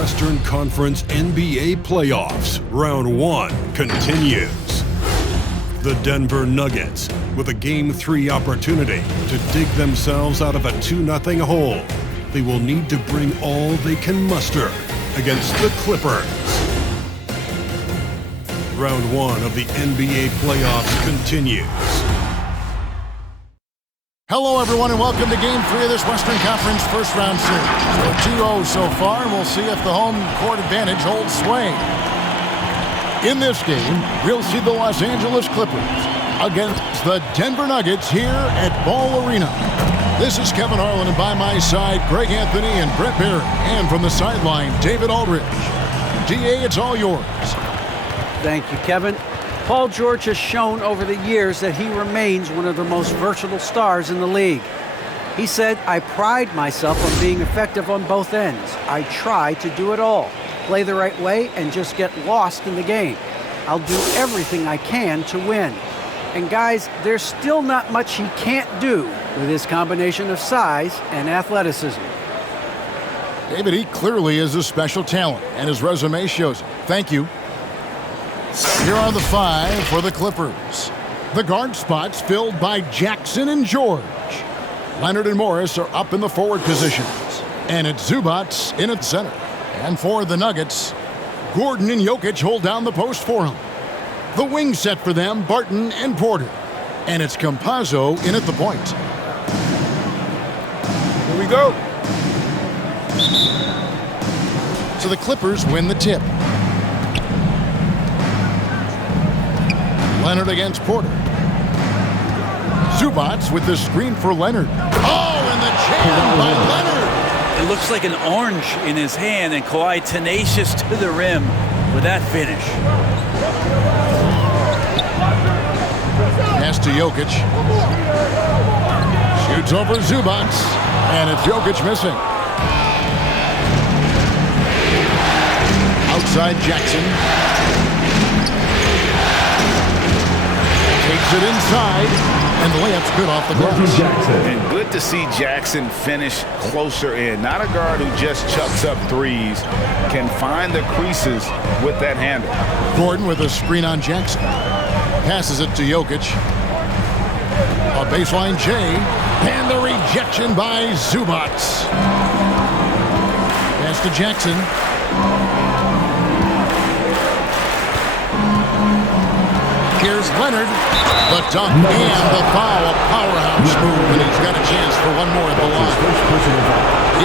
Western Conference NBA playoffs. Round 1 continues. The Denver Nuggets with a Game 3 opportunity to dig themselves out of a 2-0 hole. They will need to bring all they can muster against the Clippers. Round 1 of the NBA playoffs continues. Hello, everyone, and welcome to Game 3 of this Western Conference first round series. We're 2-0 so far, and we'll see if the home court advantage holds sway. In this game, we'll see the Los Angeles Clippers against the Denver Nuggets here at Ball Arena. This is Kevin Harlan, and by my side, Greg Anthony and Brett Barrett. And from the sideline, David Aldridge. DA, it's all yours. Thank you, Kevin. Paul George has shown over the years that he remains one of the most versatile stars in the league. He said, "I pride myself on being effective on both ends. I try to do it all, play the right way, and just get lost in the game. I'll do everything I can to win." And guys, there's still not much he can't do with his combination of size and athleticism. David, he clearly is a special talent, and his resume shows it. Thank you. Here are the 5 for the Clippers. The guard spots filled by Jackson and George. Leonard and Morris are up in the forward positions. And it's Zubac in at center. And for the Nuggets, Gordon and Jokic hold down the post for him. The wing set for them, Barton and Porter. And it's Campazzo in at the point. Here we go. So the Clippers win the tip. Leonard against Porter. Zubac with the screen for Leonard. Oh, and the jam by Leonard. It looks like an orange in his hand, and Kawhi tenacious to the rim with that finish. Pass to Jokic. Shoots over Zubac, and it's Jokic missing. Outside Jackson. Takes it inside, and the layup's good off the glass. And good to see Jackson finish closer in. Not a guard who just chucks up threes. Can find the creases with that handle. Gordon with a screen on Jackson. Passes it to Jokic. A baseline J, and the rejection by Zubac. Pass to Jackson. Here's Leonard, the dunk and the foul, a powerhouse move, and he's got a chance for one more at the line.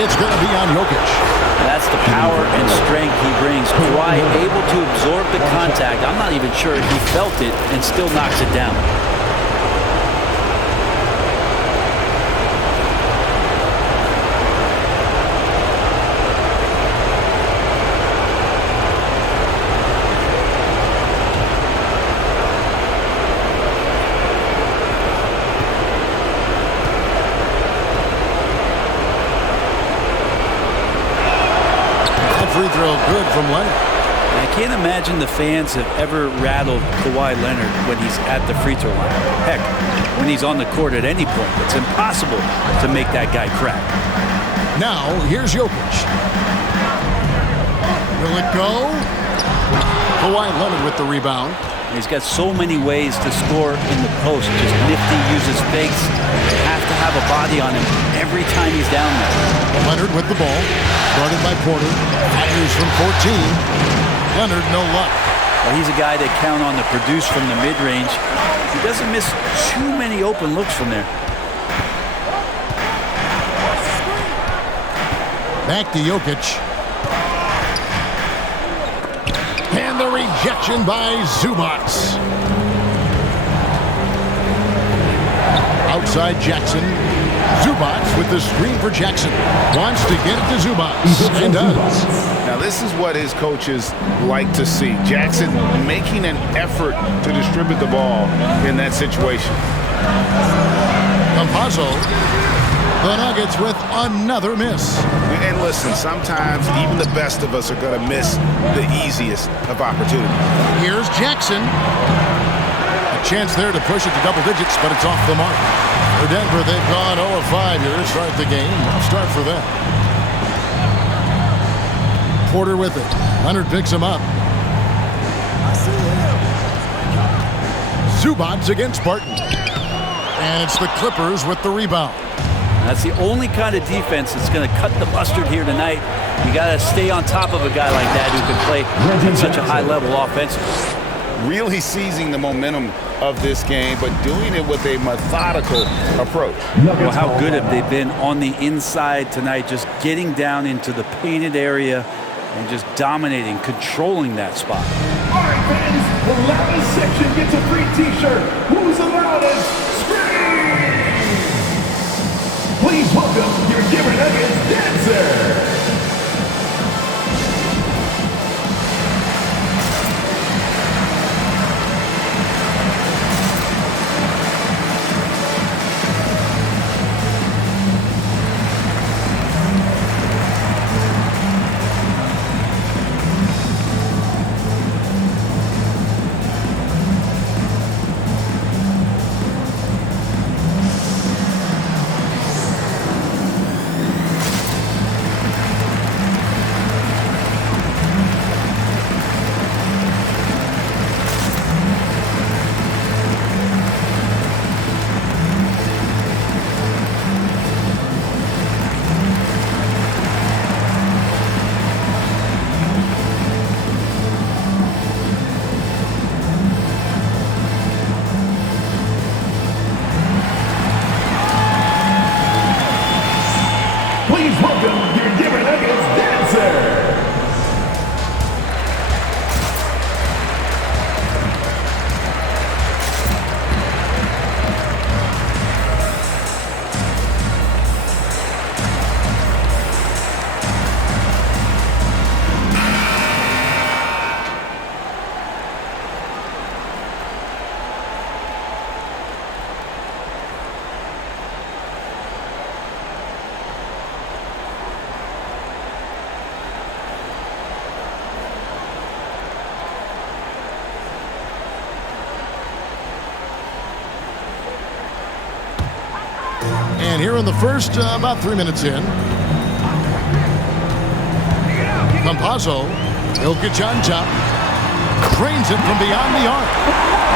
It's going to be on Jokic. That's the power and strength he brings. Kawhi able to absorb the contact. I'm not even sure he felt it and still knocks it down. Free throw good from Leonard. I can't imagine the fans have ever rattled Kawhi Leonard when he's at the free throw line. Heck, when he's on the court at any point, it's impossible to make that guy crack. Now, here's Jokic. Will it go? Kawhi Leonard with the rebound. He's got so many ways to score in the post. Just nifty, uses fakes. You have to have a body on him every time he's down there. Leonard with the ball. Guarded by Porter. Fires from 14. Leonard, no luck. Well, he's a guy that count on to produce from the mid-range. He doesn't miss too many open looks from there. Back to Jokic. And the rejection by Zubac. Outside Jackson. Zubac with the screen for Jackson. Wants to get it to Zubac. And does. Now this is what his coaches like to see. Jackson making an effort to distribute the ball in that situation. Campazzo. The Nuggets with another miss. And listen, sometimes even the best of us are going to miss the easiest of opportunities. Here's Jackson. A chance there to push it to double digits, but it's off the mark. For Denver, they've gone 0-5 here to start the game. Start for them. Porter with it. Leonard picks him up. Zubac against Barton. And it's the Clippers with the rebound. That's the only kind of defense that's going to cut the mustard here tonight. You got to stay on top of a guy like that who can play at such a high level offensively. Really seizing the momentum of this game, but doing it with a methodical approach. Well, how good have they been on the inside tonight, just getting down into the painted area and just dominating, controlling that spot. All right, fans, the loudest section gets a free T-shirt. Who's the loudest? Scream! Please welcome your Denver Nuggets dancer. Please welcome your Denver Nuggets dancer. And here in the first, about 3 minutes in. Campazzo, Jokic on top. Drains it from beyond the arc.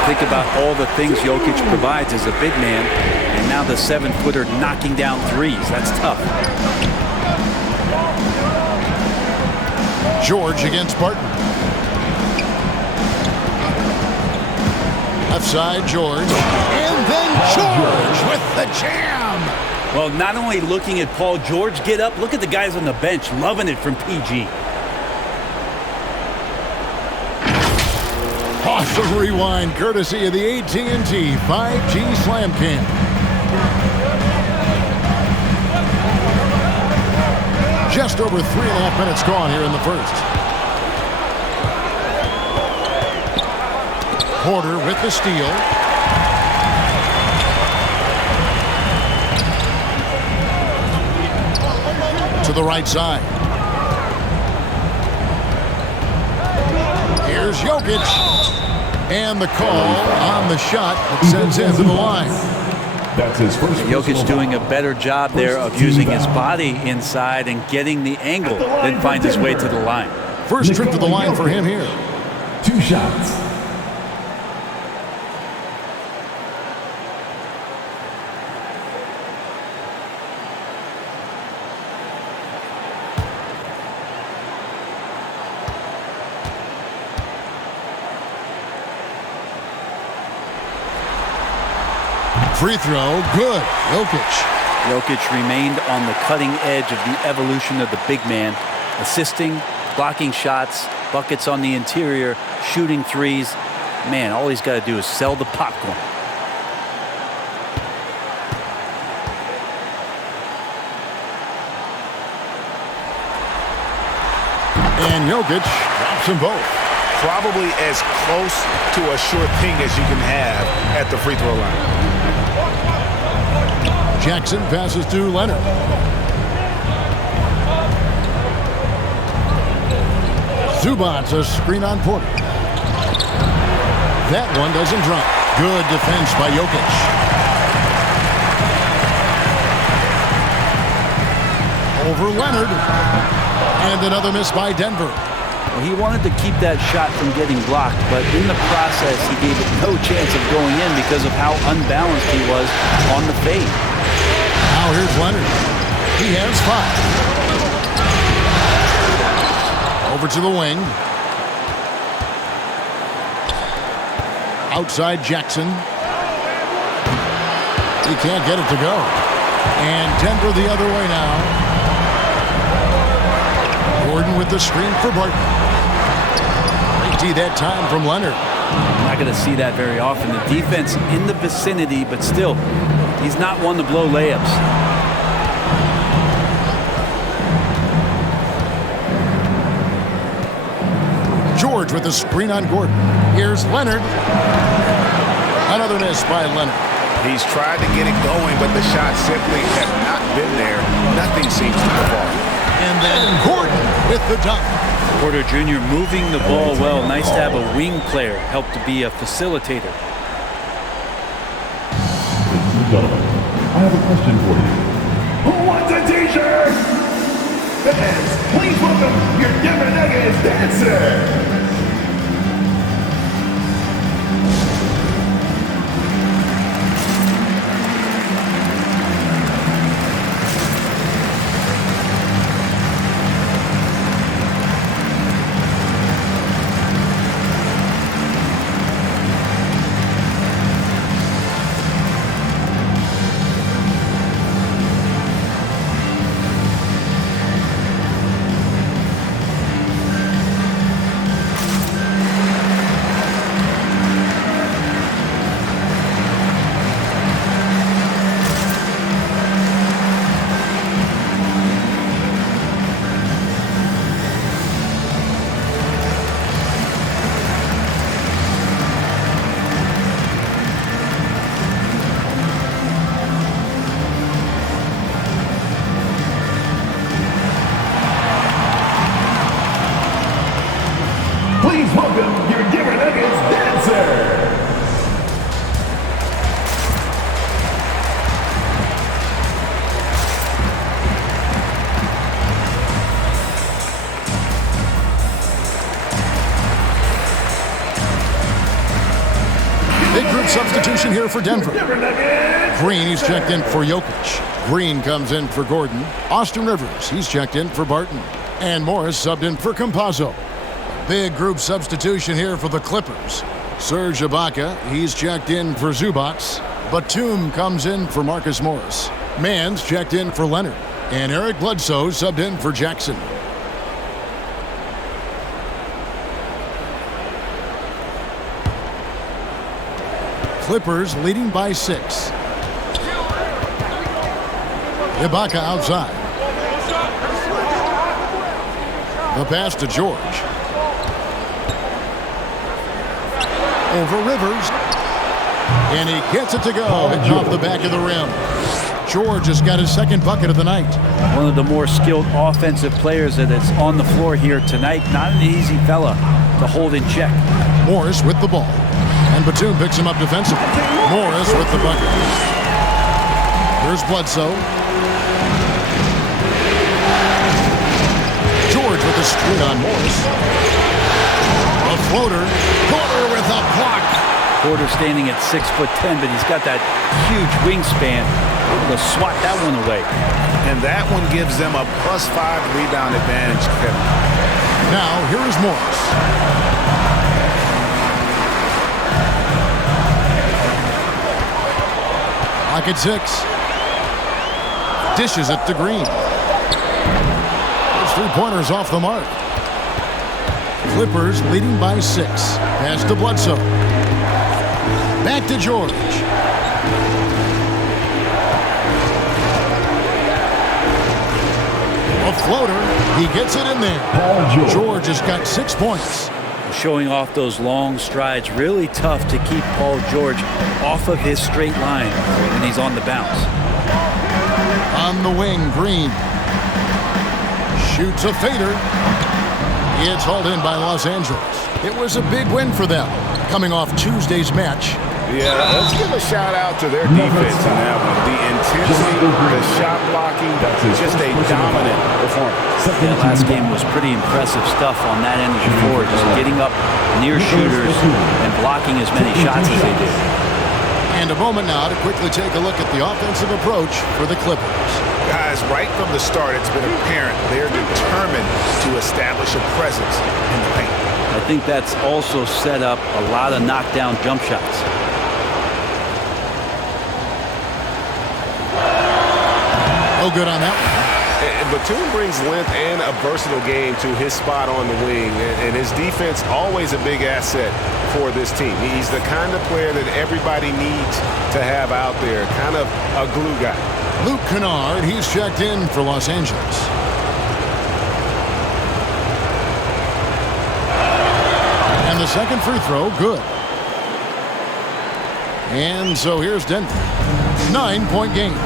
Think about all the things Jokic provides as a big man, and now the 7-footer knocking down threes. That's tough. George against Barton. Left side, George. And then George with the jam. Well, not only looking at Paul George get up, look at the guys on the bench loving it from PG. Awesome rewind, courtesy of the AT&T 5G Slam Cam. Just over 3.5 minutes gone here in the first. Porter with the steal. To the right side. Here's Jokic. And the call on the shot that sends him to the line. That's his first. Jokic doing a better job there of using his body inside and getting the angle, then finds his way to the line. First trip to the line for him here. 2 shots. Free throw, good. Jokic remained on the cutting edge of the evolution of the big man, assisting, blocking shots, buckets on the interior, shooting threes. Man, all he's got to do is sell the popcorn. And Jokic drops them both. Probably as close to a sure thing as you can have at the free throw line. Jackson passes to Leonard. Zubac, a screen on Porter. That one doesn't drop. Good defense by Jokic. Over Leonard. And another miss by Denver. Well, he wanted to keep that shot from getting blocked, but in the process, he gave it no chance of going in because of how unbalanced he was on the fade. Now here's Leonard. He has 5. Over to the wing. Outside Jackson. He can't get it to go. And Denver the other way now. Gordon with the screen for Barton. Great D that time from Leonard. Not going to see that very often. The defense in the vicinity, but still, he's not one to blow layups. George with the screen on Gordon. Here's Leonard. Another miss by Leonard. He's tried to get it going, but the shot simply has not been there. Nothing seems to fall. And then Gordon with the dunk. Porter Jr. moving the ball well. Nice to have a wing player help to be a facilitator. Ladies and gentlemen, I have a question for you. Who wants a t-shirt? Fans, please welcome your Denver Nuggets dancer. Please welcome your Denver Nuggets dancer. Big group substitution here for Denver. Green, he's checked in for Jokic. Green comes in for Gordon. Austin Rivers, he's checked in for Barton. And Morris subbed in for Campazzo. Big group substitution here for the Clippers. Serge Ibaka, he's checked in for Zubats. Batum comes in for Marcus Morris. Mann's checked in for Leonard. And Eric Bledsoe subbed in for Jackson. Clippers leading by 6. Ibaka outside. The pass to George. Over Rivers. And he gets it to go. Hitting off the back of the rim. George has got his second bucket of the night. One of the more skilled offensive players that is on the floor here tonight. Not an easy fella to hold in check. Morris with the ball. And Batum picks him up defensively. Morris with the bucket. Here's Bledsoe. George with the screen on Morris. A floater. Porter with a block. Porter standing at 6'10", but he's got that huge wingspan. Able to swat that one away. And that one gives them a +5 rebound advantage, Kevin. Now, here is Morris. Pocket 6. Dishes it to Green. Those three-pointers off the mark. Clippers leading by 6. Pass to Bledsoe. Back to George. A floater. He gets it in there. George has got 6 points. Showing off those long strides. Really tough to keep Paul George off of his straight line when he's on the bounce. On the wing, Green. Shoots a fader. It's hauled in by Los Angeles. It was a big win for them, coming off Tuesday's match. Yeah, let's give a shout out to their defense in that one. The intensity, the shot blocking, blocking, just a dominant performance. That last game was pretty impressive stuff on that end of the floor, just getting up near shooters and blocking as many shots as they did. And a moment now to quickly take a look at the offensive approach for the Clippers. Guys, right from the start, it's been apparent they're determined to establish a presence in the paint. I think that's also set up a lot of knockdown jump shots. No good on that one. Batum brings length and a versatile game to his spot on the wing, and his defense always a big asset for this team. He's the kind of player that everybody needs to have out there, kind of a glue guy. Luke Kennard, he's checked in for Los Angeles. And the second free throw, good. And so here's Denver. 9-point game.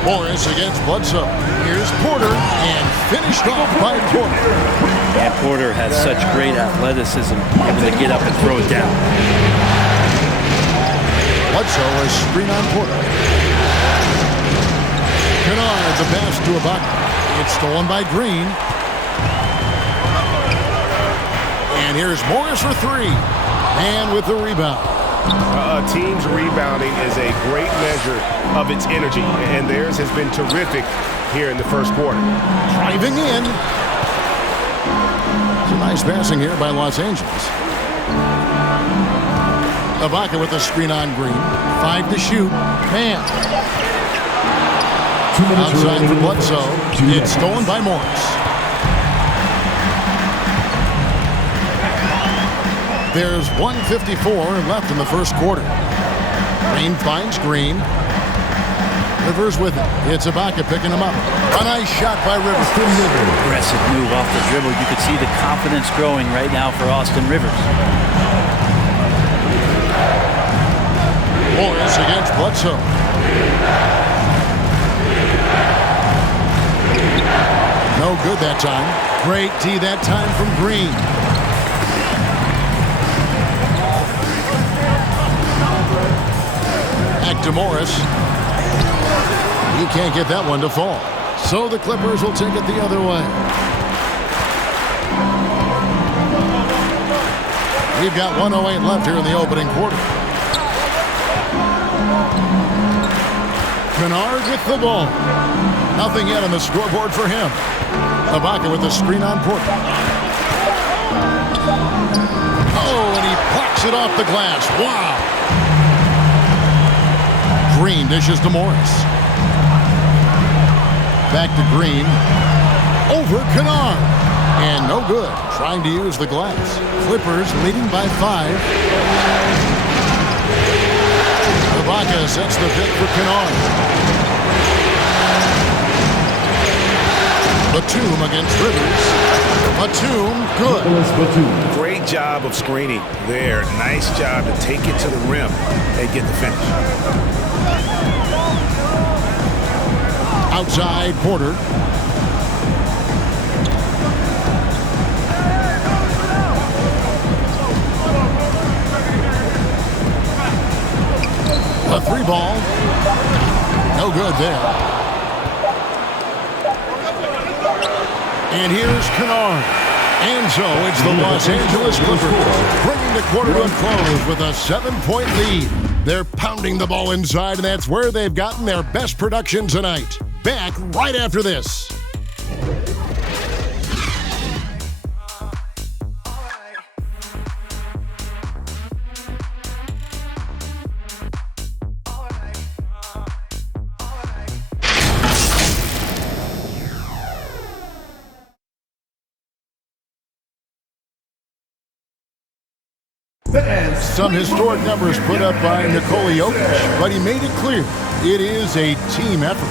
Morris against Bledsoe. Here's Porter, and finished off by Porter. And Porter has such great athleticism, able to get up and throw it down. Bledsoe is screen on Porter. Kennard, the pass to Ibaka. It's stolen by Green. And here's Morris for three. And with the rebound. A team's rebounding is a great measure of its energy, and theirs has been terrific here in the first quarter. Driving in. Some nice passing here by Los Angeles. Ibaka with a screen on Green. 5 to shoot. Man. Outside for Bledsoe. It's stolen by Morris. There's 1:54 left in the first quarter. Green finds Green. Rivers with it. It's Ibaka picking him up. A nice shot by Rivers. Aggressive move off the dribble. You could see the confidence growing right now for Austin Rivers. Morris against Bledsoe. No good that time. Great D that time from Green. Back to Morris. He can't get that one to fall. So the Clippers will take it the other way. We've got 1:08 left here in the opening quarter. Kennard with the ball. Nothing yet on the scoreboard for him. Ibaka with the screen on Porter. Oh, and he blocks it off the glass. Wow. Green dishes to Morris. Back to Green. Over Kennard. And no good. Trying to use the glass. Clippers leading by 5. Ibaka sets the pick for Kennard. Batum against Rivers. Batum, good. Great job of screening there. Nice job to take it to the rim and get the finish. Outside, Porter. A 3-ball. No good there. And here's Kennard. And so it's the Los Angeles Clippers bringing the quarter to a close with a 7-point lead. They're pounding the ball inside, and that's where they've gotten their best production tonight. Back right after this. Some historic numbers put up by Nikola Jokic, but he made it clear it is a team effort.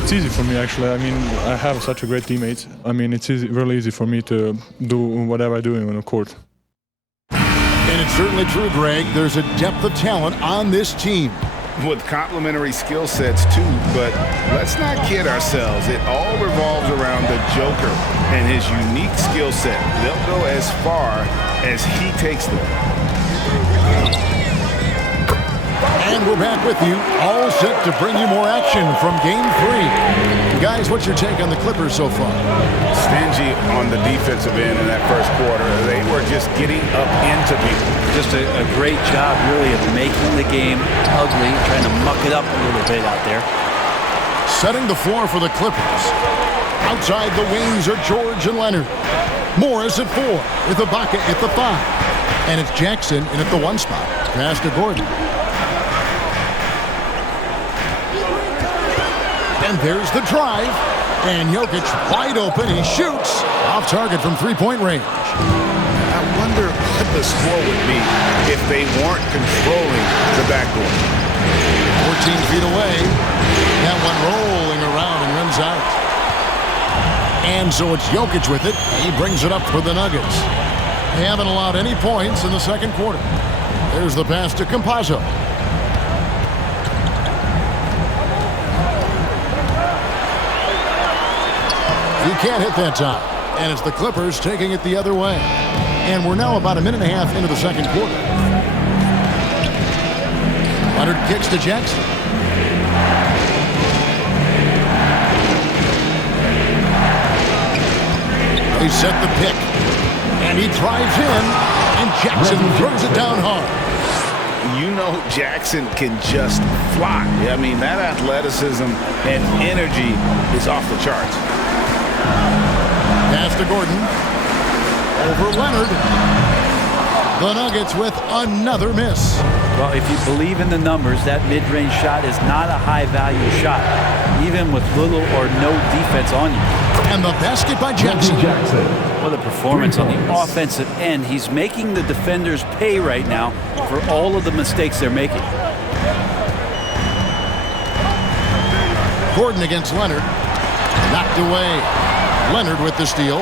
It's easy for me, actually. I mean, I have such a great teammates. I mean, it's really easy for me to do whatever I'm doing on the court. And it's certainly true, Greg. There's a depth of talent on this team. With complementary skill sets, too, but let's not kid ourselves. It all revolves around the Joker and his unique skill set. They'll go as far as he takes them. And we're back with you, all set to bring you more action from Game 3. Guys, what's your take on the Clippers so far? Stingy on the defensive end in that first quarter. They were just getting up into people. Just a great job, really, of making the game ugly, trying to muck it up a little bit out there. Setting the floor for the Clippers. Outside the wings are George and Leonard. Morris at 4, with Ibaka at the 5. And it's Jackson in at the 1 spot. Pass to Gordon. And there's the drive. And Jokic wide open. He shoots. Off target from three-point range. I wonder what the score would be if they weren't controlling the backdoor. 14 feet away. That one rolling around and runs out. And so it's Jokic with it. He brings it up for the Nuggets. They haven't allowed any points in the second quarter. There's the pass to Campazzo. He can't hit that time. And it's the Clippers taking it the other way. And we're now about a minute and a half into the second quarter. Leonard kicks to Jackson. They set the pick. And he drives in. And Jackson throws it down hard. You know Jackson can just fly. I mean, that athleticism and energy is off the charts. Pass to Gordon. Over Leonard. The Nuggets with another miss. Well, if you believe in the numbers, that mid-range shot is not a high-value shot, even with little or no defense on you. And the basket by Jackson. What a performance on the offensive end. He's making the defenders pay right now for all of the mistakes they're making. Gordon against Leonard. Knocked away. Leonard with the steal.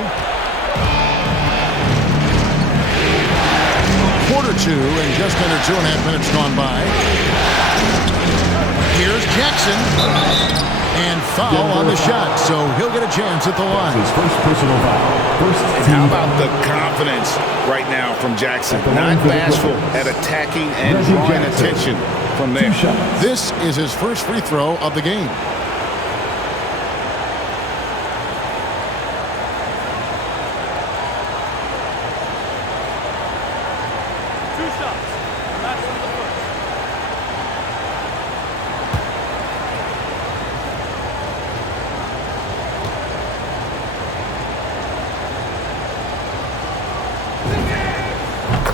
Quarter 2 and just under 2.5 minutes gone by. Here's Jackson. And foul on the shot, so he'll get a chance at the line. His first personal foul. And how about the confidence right now from Jackson? Not bashful at attacking and drawing attention from there. This is his first free throw of the game.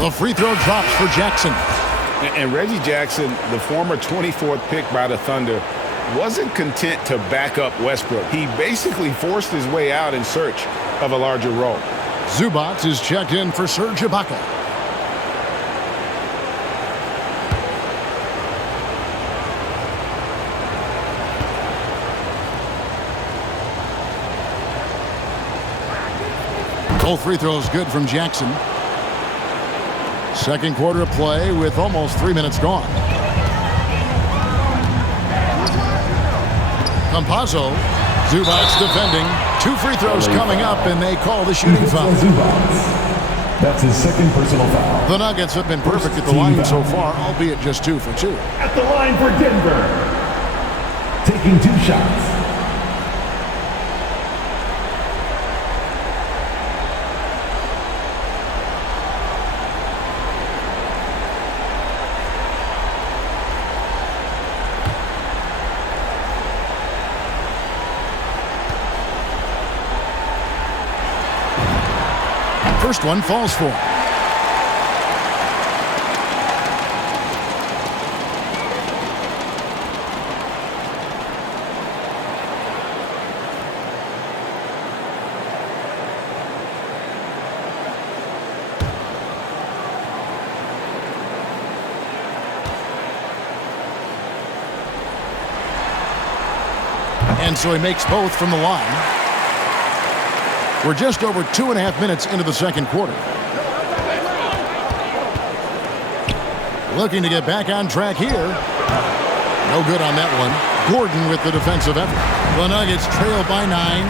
The free throw drops for Jackson. And Reggie Jackson, the former 24th pick by the Thunder, wasn't content to back up Westbrook. He basically forced his way out in search of a larger role. Zubac is checked in for Serge Ibaka. Both free throws good from Jackson. Second quarter of play with almost 3 minutes gone. Campazzo. Zubac defending. 2 free throws coming up, and they call the shooting foul. That's his second personal foul. The Nuggets have been perfect at the line so far, albeit just 2 for 2. At the line for Denver. Taking 2 shots. First one falls for. And so he makes both from the line. We're just over 2.5 minutes into the second quarter. Looking to get back on track here. No good on that one. Gordon with the defensive effort. The Nuggets trail by 9.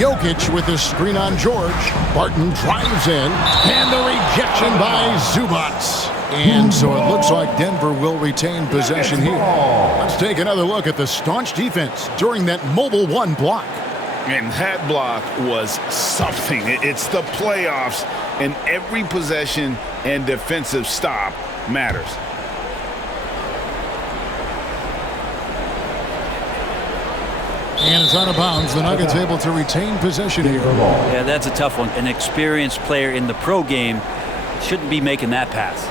Jokic with the screen on George. Barton drives in. And the rejection by Zubac. And so it looks like Denver will retain possession here. Let's take another look at the staunch defense during that mobile one block. And that block was something. It's the playoffs, and every possession and defensive stop matters. And it's out of bounds. The Nuggets able to retain possession here. Yeah, that's a tough one. An experienced player in the pro game shouldn't be making that pass.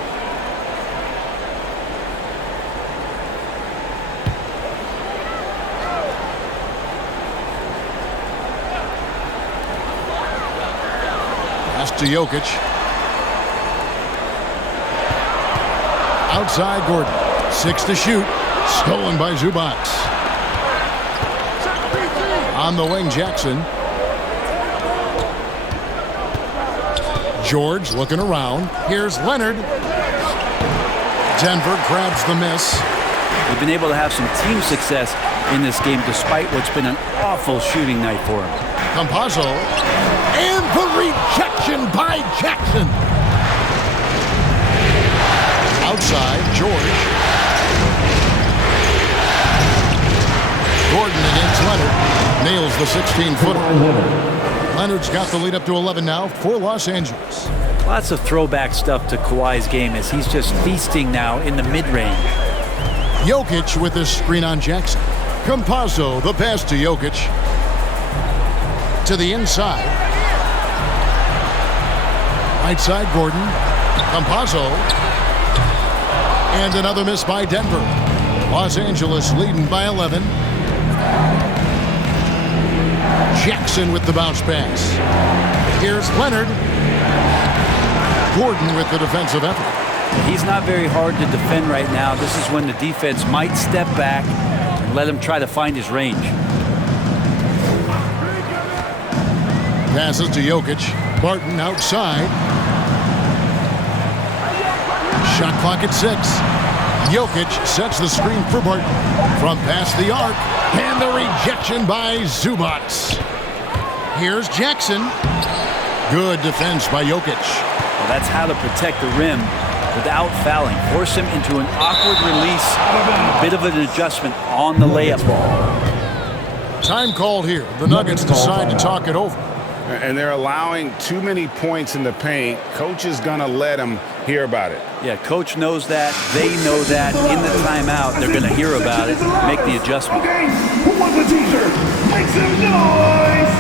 Pass to Jokic. Outside Gordon. 6 to shoot. Stolen by Zubac. On the wing, Jackson. George looking around. Here's Leonard. Denver grabs the miss. They've been able to have some team success in this game despite what's been an awful shooting night for him. Campazzo. And the rejection by Jackson. Outside, George. Gordon against Leonard. Nails the 16-footer. Leonard's got the lead up to 11 now for Los Angeles. Lots of throwback stuff to Kawhi's game as he's just feasting now in the mid-range. Jokic with this screen on Jackson. Campazzo, the pass to Jokic. To the inside. Right side, Gordon. Campazzo. And another miss by Denver. Los Angeles leading by 11. Jackson with the bounce pass. Here's Leonard. Gordon with the defensive effort. He's not very hard to defend right now. This is when the defense might step back and let him try to find his range. Passes to Jokic. Barton outside. Shot clock at 6. Jokic sets the screen for Barton. From past the arc. And the rejection by Zubac. Here's Jackson. Good defense by Jokic. Well, that's how to protect the rim without fouling. Force him into an awkward release, a bit of an adjustment on the layup ball. Time called here. The Nuggets decide to talk it over. And they're allowing too many points in the paint. Coach is going to let them hear about it. Yeah, coach knows that. They know that. In the timeout, they're going to hear about it, make the adjustment. Okay, who wants a t-shirt? Make some noise!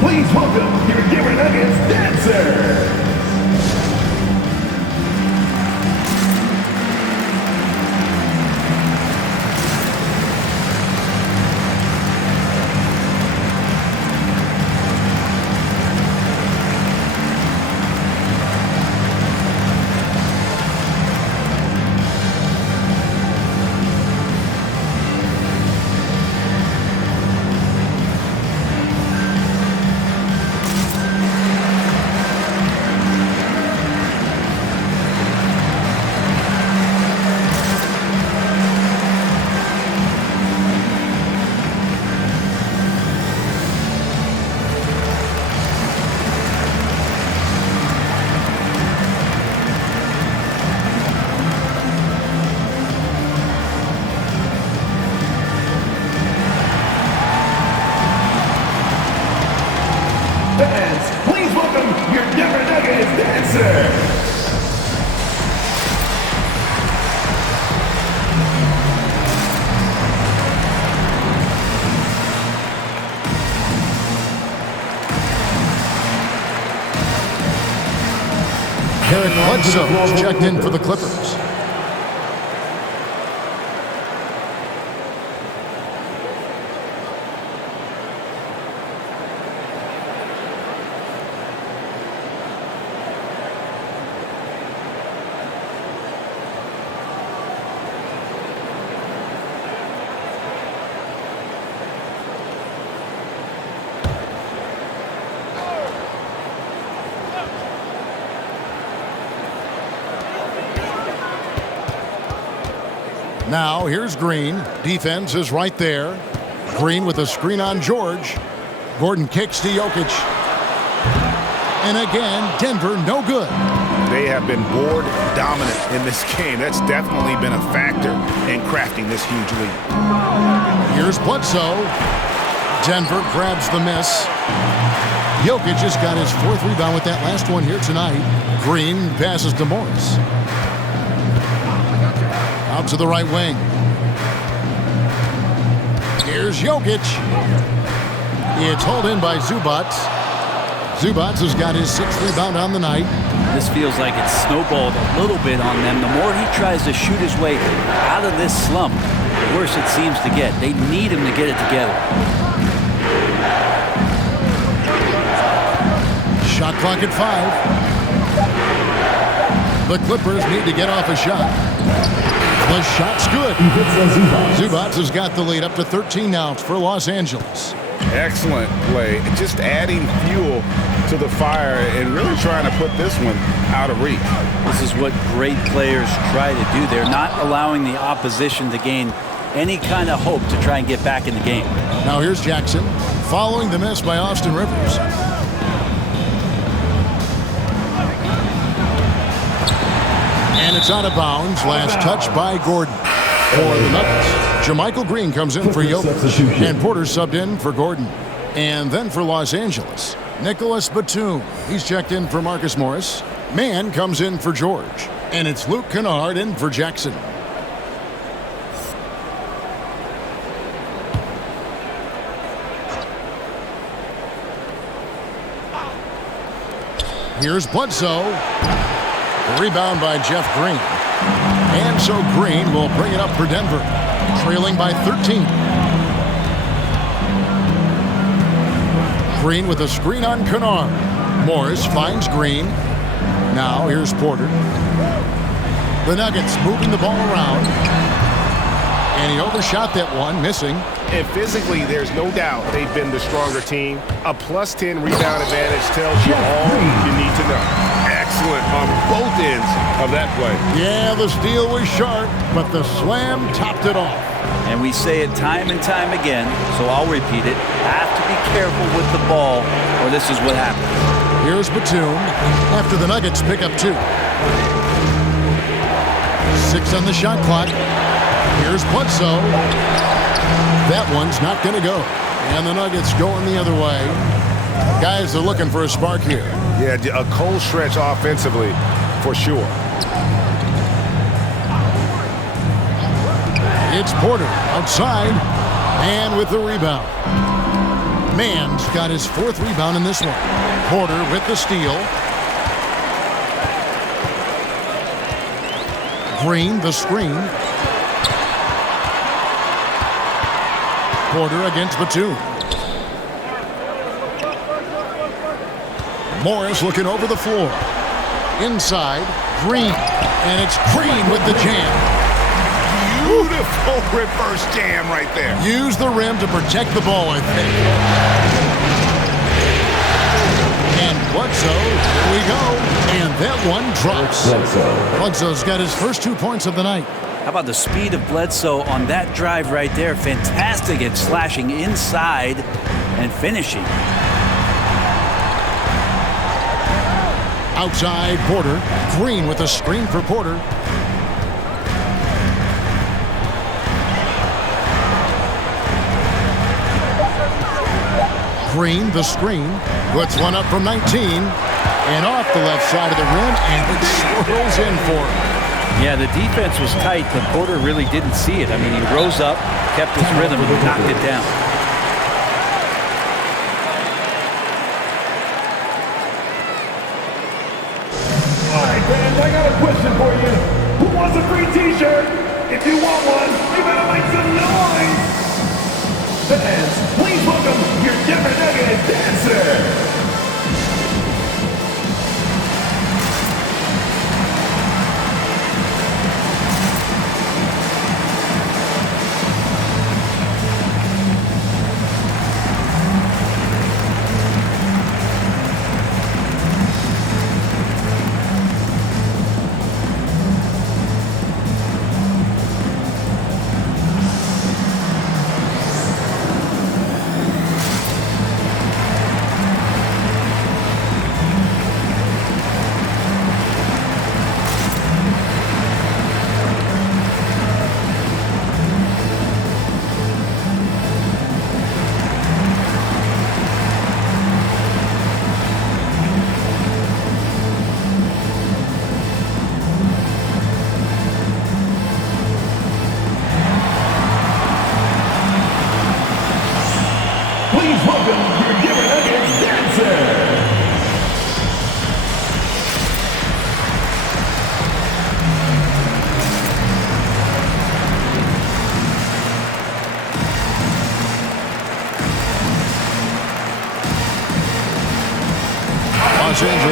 Please welcome your Denver Nuggets dancer. Fans, please welcome your Denver Nuggets dancer. Eric Bledsoe checked in for the Clippers. Now, here's Green. Defense is right there. Green with a screen on George. Gordon kicks to Jokic. And again, Denver no good. they have been board dominant in this game. That's definitely been a factor in crafting this huge lead. Here's Bledsoe. Denver grabs the miss. Jokic just got his 4th rebound with that last one here tonight. Green passes to Morris. Out to the right wing. Here's Jokic. It's hauled in by Zubac. Zubac has got his 6th rebound on the night. This feels like it's snowballed a little bit on them. The more he tries to shoot his way out of this slump, the worse it seems to get. They need him to get it together. Shot clock at 5. The Clippers need to get off a shot. The shot's good. Zubac has got the lead up to 13 now for Los Angeles. Excellent play. Just adding fuel to the fire and really trying to put this one out of reach. This is what great players try to do. They're not allowing the opposition to gain any kind of hope to try and get back in the game. Now here's Jackson following the miss by Austin Rivers. And it's out of bounds. Last touch by Gordon. For the Nuggets, Jermichael Green comes in for Jokic, and Porter subbed in for Gordon. And then for Los Angeles, Nicholas Batum. He's checked in for Marcus Morris. Mann comes in for George. And it's Luke Kennard in for Jackson. Here's Bledsoe. Rebound by Jeff Green. And so Green will bring it up for Denver, trailing by 13. Green with a screen on Kennard. Morris finds Green. Now here's Porter. The Nuggets moving the ball around. And he overshot that one, missing. And physically, there's no doubt they've been the stronger team. A +10 rebound advantage tells you all you need to know. Excellent on both ends of that play. Yeah, the steal was sharp, but the slam topped it off. And we say it time and time again, so I'll repeat it. Have to be careful with the ball, or this is what happens. Here's Batum after the Nuggets pick up 2. 6 on the shot clock. Here's Bledsoe. That one's not going to go. And the Nuggets going the other way. Guys are looking for a spark here. Yeah, a cold stretch offensively, for sure. It's Porter outside and with the rebound. Mann's got his 4th rebound in this one. Porter with the steal. Green the screen. Porter against Batum. Morris looking over the floor. Inside, Green. And it's Green with the jam. Beautiful reverse jam right there. Use the rim to protect the ball, I think. And Bledsoe, here we go. And that one drops. Bledsoe's got his first 2 points of the night. How about the speed of Bledsoe on that drive right there? Fantastic at slashing inside and finishing. Outside, Porter. Green with a screen for Porter. Green, the screen. Puts one up from 19. And off the left side of the rim, and it swirls in for him. Yeah, the defense was tight, but Porter really didn't see it. I mean, he rose up, kept his rhythm, and knocked it down. Fans, I got a question for you. Who wants a free t-shirt? If you want one, you better make some noise. Fans, please welcome your Denver Nuggets dancer.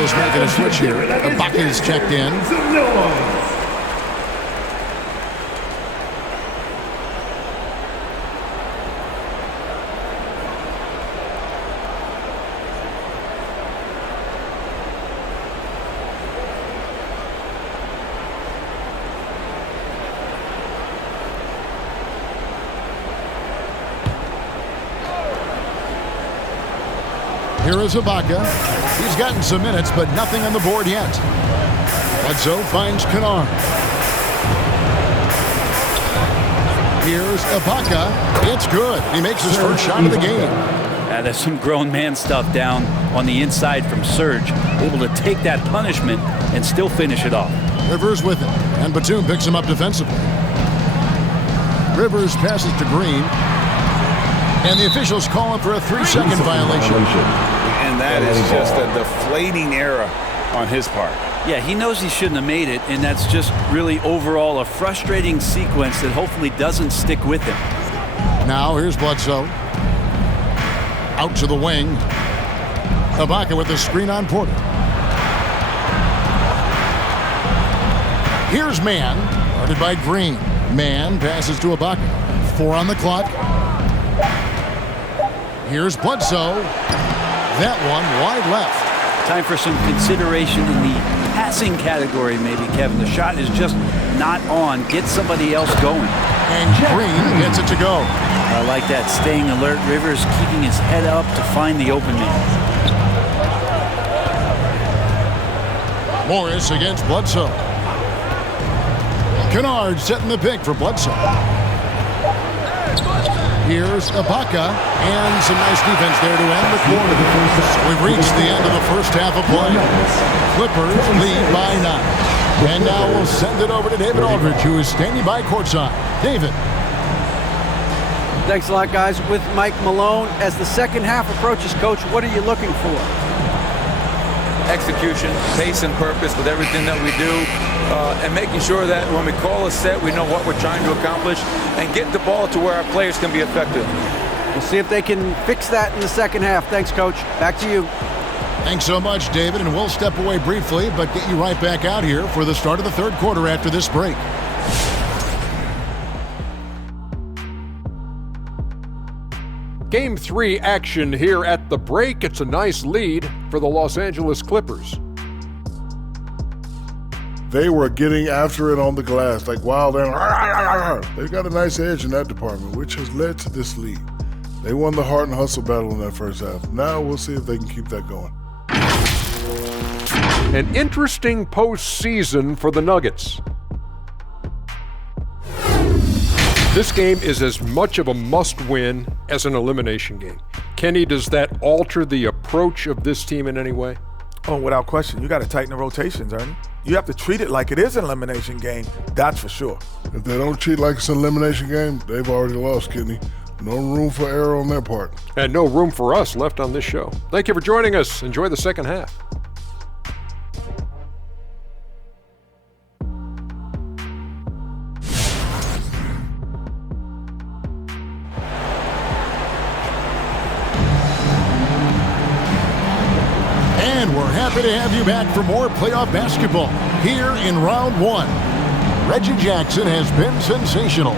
is making a switch here. Ibaka's checked in. Here is Ibaka. He's gotten some minutes, but nothing on the board yet. Bledsoe finds Kennard. Here's Ibaka. It's good. He makes his first shot of the game. There's some grown man stuff down on the inside from Serge. Able to take that punishment and still finish it off. Rivers with it. And Batum picks him up defensively. Rivers passes to Green. And the officials call him for a 3-second violation. And that is just a deflating error on his part. Yeah, he knows he shouldn't have made it, and that's just really overall a frustrating sequence that hopefully doesn't stick with him. Now here's Bledsoe. Out to the wing. Ibaka with the screen on Porter. Here's Mann, guarded by Green. Mann passes to Ibaka. 4 on the clock. Here's Bledsoe. That one wide left. Time for some consideration in the passing category, maybe, Kevin. The shot is just not on. Get somebody else going. And Green gets it to go. I like that. Staying alert. Rivers keeping his head up to find the open man. Morris against Bledsoe. Kennard setting the pick for Bledsoe. Here's Ibaka, and some nice defense there to end the quarter. We've reached the end of the first half of play. Clippers lead by 9. And now we'll send it over to David Aldridge, who is standing by courtside. David. Thanks a lot, guys. With Mike Malone, as the second half approaches, Coach, what are you looking for? Execution, pace and purpose with everything that we do, and making sure that when we call a set, we know what we're trying to accomplish and get the ball to where our players can be effective. We'll see if they can fix that in the second half. Thanks, Coach. Back to you. Thanks so much, David, and we'll step away briefly, but get you right back out here for the start of the third quarter after this break. Game 3 action here at the break. It's a nice lead for the Los Angeles Clippers. They were getting after it on the glass like wild animals. They've got a nice edge in that department, which has led to this lead. They won the heart and hustle battle in that first half. Now we'll see if they can keep that going. An interesting postseason for the Nuggets. This game is as much of a must-win as an elimination game. Kenny, does that alter the approach of this team in any way? Oh, without question. You got to tighten the rotations, Ernie. You have to treat it like it is an elimination game. That's for sure. If they don't treat like it's an elimination game, they've already lost, Kenny. No room for error on their part. And no room for us left on this show. Thank you for joining us. Enjoy the second half. And we're happy to have you back for more playoff basketball here in round 1. Reggie Jackson has been sensational.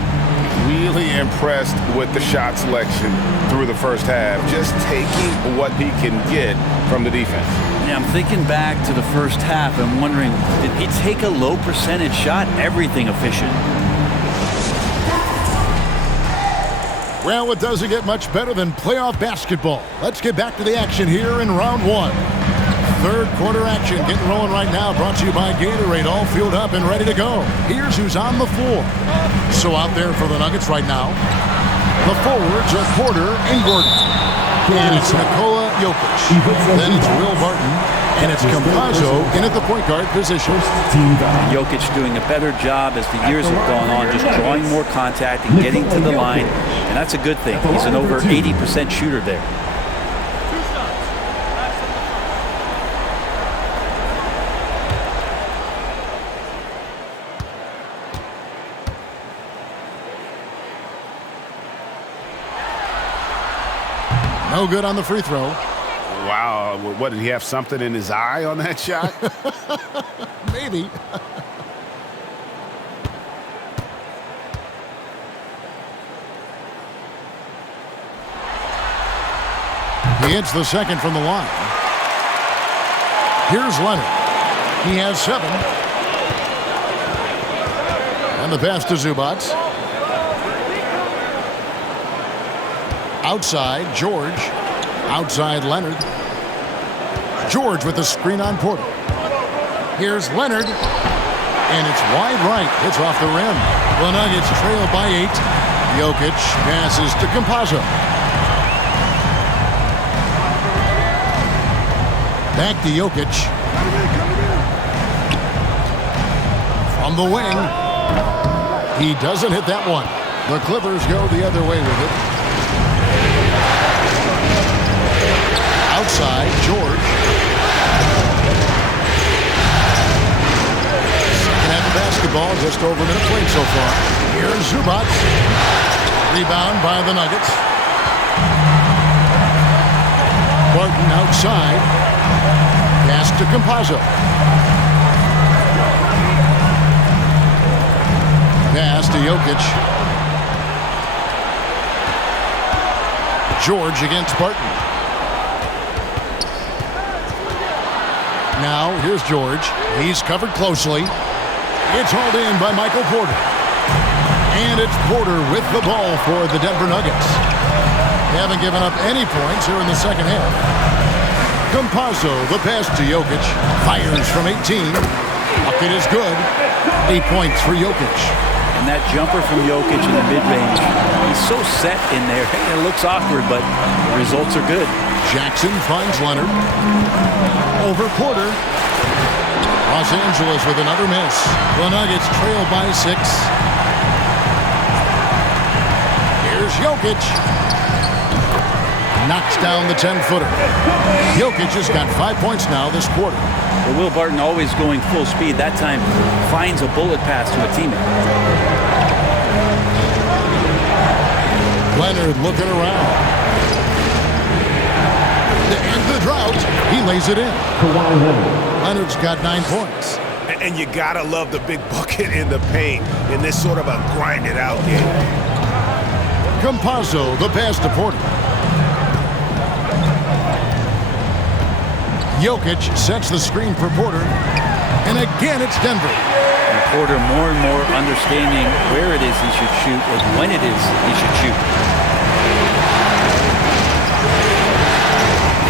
Really impressed with the shot selection through the first half, just taking what he can get from the defense. Yeah, I'm thinking back to the first half and wondering, did he take a low percentage shot? Everything efficient. Well, it doesn't get much better than playoff basketball. Let's get back to the action here in round 1. Third quarter action getting rolling right now, brought to you by Gatorade, all fueled up and ready to go. Here's who's on the floor. So out there for the Nuggets right now, the forwards are Porter and Gordon. And it's Nikola Jokic. Then it's Will Barton. And it's Campazzo in at the point guard position. Jokic doing a better job as the years have gone on, just drawing more contact and getting to the line. And that's a good thing. He's an over 80% shooter there. No good on the free throw. Wow, what, did he have something in his eye on that shot? Maybe. He hits the second from the line. Here's Leonard. He has 7. And the pass to Zubac. Outside, George. Outside, Leonard. George with the screen on Porter. Here's Leonard. And it's wide right. Hits off the rim. The Nuggets trail by 8. Jokic passes to Campazzo. Back to Jokic. From the wing. He doesn't hit that one. The Clippers go the other way with it. Outside, George. Second half of basketball, just over a minute played so far. Here's Zubac. Rebound by the Nuggets. Barton outside. Pass to Campazzo. Pass to Jokic. George against Barton. Now, here's George. He's covered closely. It's hauled in by Michael Porter. And it's Porter with the ball for the Denver Nuggets. They haven't given up any points here in the second half. Campazzo, the pass to Jokic. Fires from 18. Bucket is good. 8 points for Jokic. And that jumper from Jokic in the mid-range, he's so set in there. It looks awkward, but the results are good. Jackson finds Leonard. Over Porter. Los Angeles with another miss. The Nuggets trail by 6. Here's Jokic. Knocks down the 10-footer. Jokic has got 5 points now this quarter. Well, Will Barton, always going full speed, that time finds a bullet pass to a teammate. Leonard looking around. To end the drought, he lays it in. Leonard's got 9 points. And you gotta love the big bucket in the paint in this sort of a grind-it-out game. Campazzo, the pass to Porter. Jokic sets the screen for Porter. And again, it's Denver. And Porter more and more understanding where it is he should shoot and when it is he should shoot.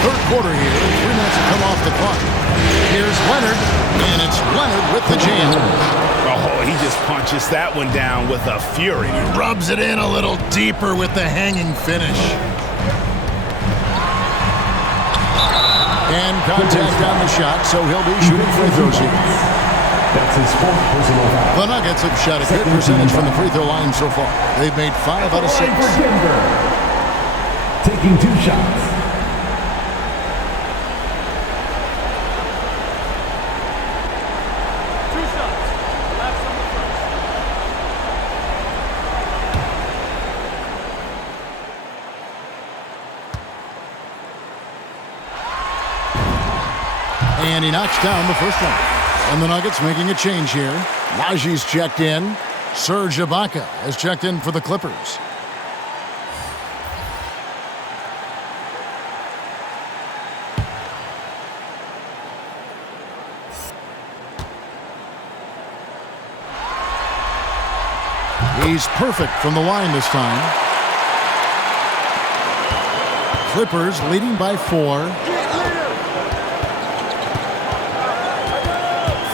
Third quarter here. 3 minutes to come off the clock. Here's Leonard. And it's Leonard with the jam. Oh, he just punches that one down with a fury. He rubs it in a little deeper with the hanging finish. And contact on the shot, so he'll be shooting free throws here. That's his 4th personal foul. The Nuggets have shot a good percentage from the free throw line so far. They've made 5 out of 6. Denver, taking 2 shots. And he knocks down the first one. And the Nuggets making a change here. Naji's checked in. Serge Ibaka has checked in for the Clippers. He's perfect from the line this time. Clippers leading by 4.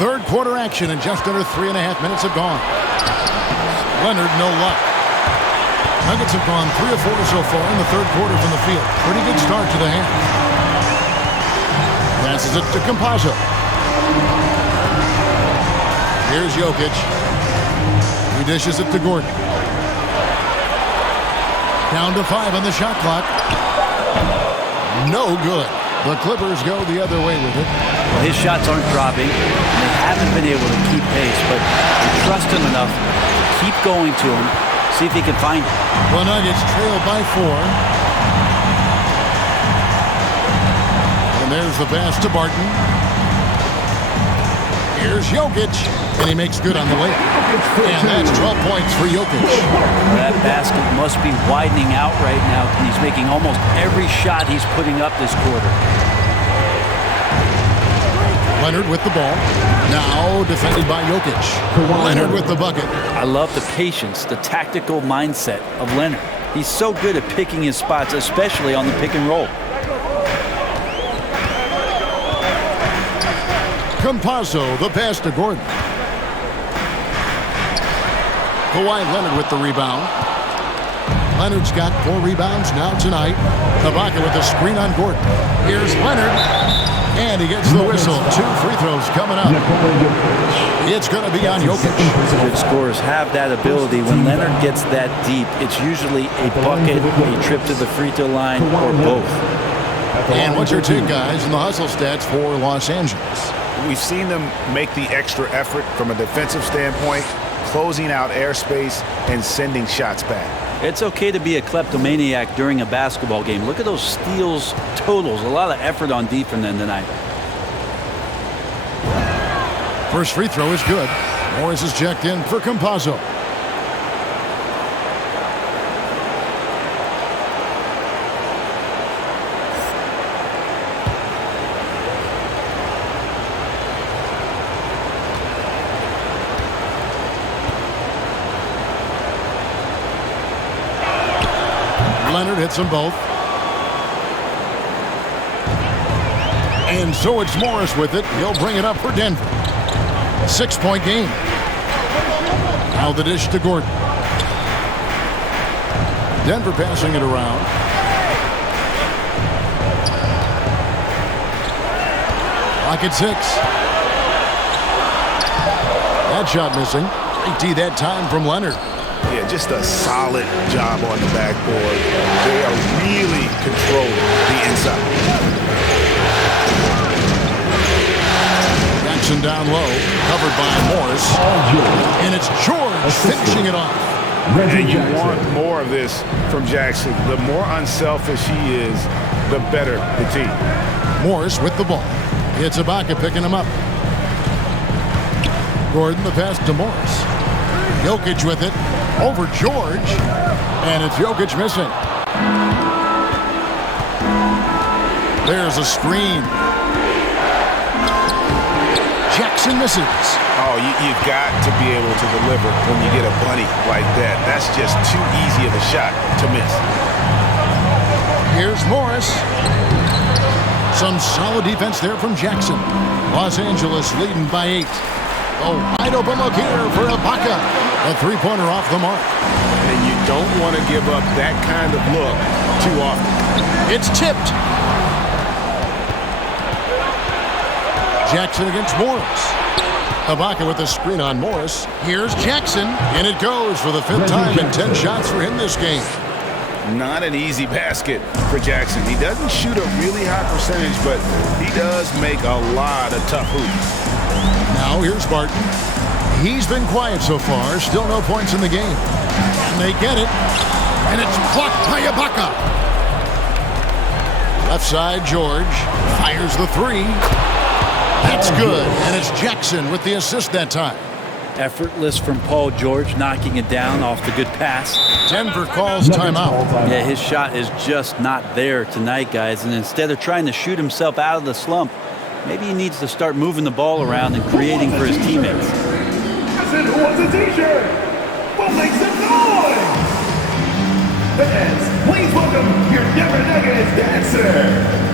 Third quarter action, and just under 3.5 minutes have gone. Leonard, no luck. Nuggets have gone 3 of 4 so far in the third quarter from the field. Pretty good start to the half. Passes it to Campazzo. Here's Jokic. He dishes it to Gordon. Down to 5 on the shot clock. No good. The Clippers go the other way with it. Well, his shots aren't dropping, and they haven't been able to keep pace, but they trust him enough to keep going to him, see if he can find it. The Nuggets trail by 4. there's the pass to Barton. Here's Jokic, and he makes good on the layup. And that's 12 points for Jokic. That basket must be widening out right now. He's making almost every shot he's putting up this quarter. Leonard with the ball. Now defended by Jokic. Leonard with the bucket. I love the patience, the tactical mindset of Leonard. He's so good at picking his spots, especially on the pick and roll. Campazzo, the pass to Gordon. Kawhi Leonard with the rebound. Leonard's got 4 rebounds now tonight. Ibaka with the screen on Gordon. Here's Leonard, and he gets the whistle. 2 free throws coming up. It's going to be on Jokic. Good scorers have that ability. When Leonard gets that deep, it's usually a bucket, a trip to the free throw line, or both. And what's your take, guys, in the hustle stats for Los Angeles? We've seen them make the extra effort from a defensive standpoint, closing out airspace and sending shots back. It's okay to be a kleptomaniac during a basketball game. Look at those steals totals. A lot of effort on D from them tonight. First free throw is good. Morris is checked in for Campazzo. Leonard hits them both. And so it's Morris with it. He'll bring it up for Denver. 6-point game. Now the dish to Gordon. Denver passing it around. Pocket 6. That shot missing. Great D that time from Leonard. Yeah, just a solid job on the backboard. They are really controlling the inside. Jackson down low, covered by Morris. And it's George finishing it off. And you want more of this from Jackson. The more unselfish he is, the better the team. Morris with the ball. It's Ibaka picking him up. Gordon the pass to Morris. Jokic with it. Over George, and it's Jokic missing. There's a screen. Jackson misses. Oh, you've got to be able to deliver when you get a bunny like that. That's just too easy of a shot to miss. Here's Morris. Some solid defense there from Jackson. Los Angeles leading by 8. A wide open look here for Ibaka. A 3-pointer off the mark. And you don't want to give up that kind of look too often. It's tipped. Jackson against Morris. Ibaka with the screen on Morris. Here's Jackson, and it goes for the 5th time in 10 shots for him this game. Not an easy basket for Jackson. He doesn't shoot a really high percentage, but he does make a lot of tough hoops. Now here's Barton. He's been quiet so far. Still no points in the game. And they get it. And it's blocked by Ibaka. Left side, George fires the 3. That's good. And it's Jackson with the assist that time. Effortless from Paul George, knocking it down off the good pass. Denver calls timeout. Yeah, his shot is just not there tonight, guys. And instead of trying to shoot himself out of the slump, maybe he needs to start moving the ball around and creating for his teammates. Who wants a t-shirt? We'll make some noise! Fans, please welcome your Denver Nuggets dancer!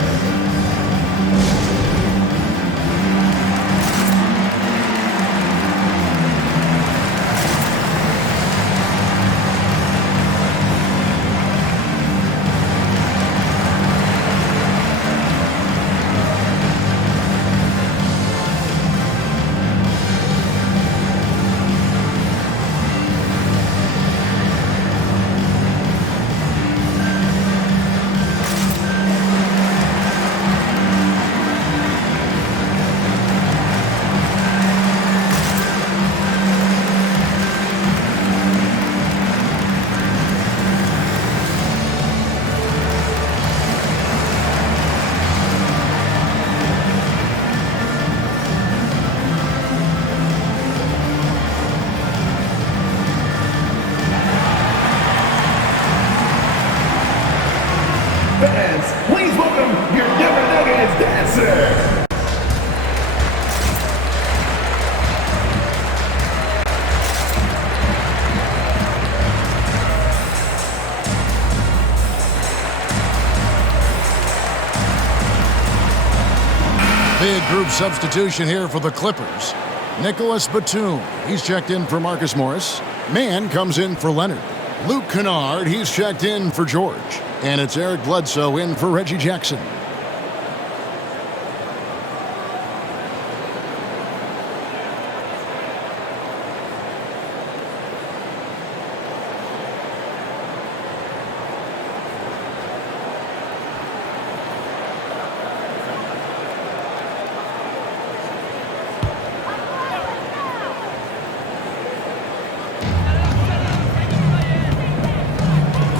group substitution here for the Clippers. Nicholas Batum, he's checked in for Marcus Morris. Mann comes in for Leonard. Luke Kennard, he's checked in for George. And it's Eric Bledsoe in for Reggie Jackson.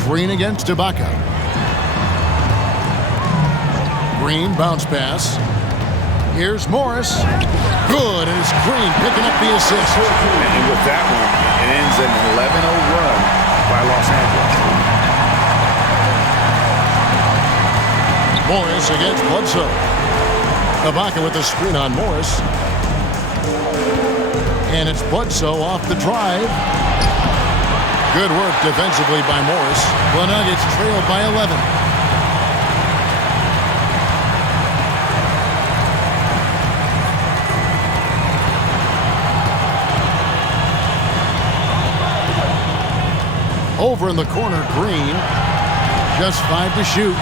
Green against Ibaka. Green bounce pass. Here's Morris. Good, and it's Green picking up the assist. And with that one, it ends an 11-0 run by Los Angeles. Morris against Bledsoe. Ibaka with the screen on Morris. And it's Bledsoe off the drive. Good work defensively by Morris. The Nuggets trailed by 11. Over in the corner, Green. Just 5 to shoot.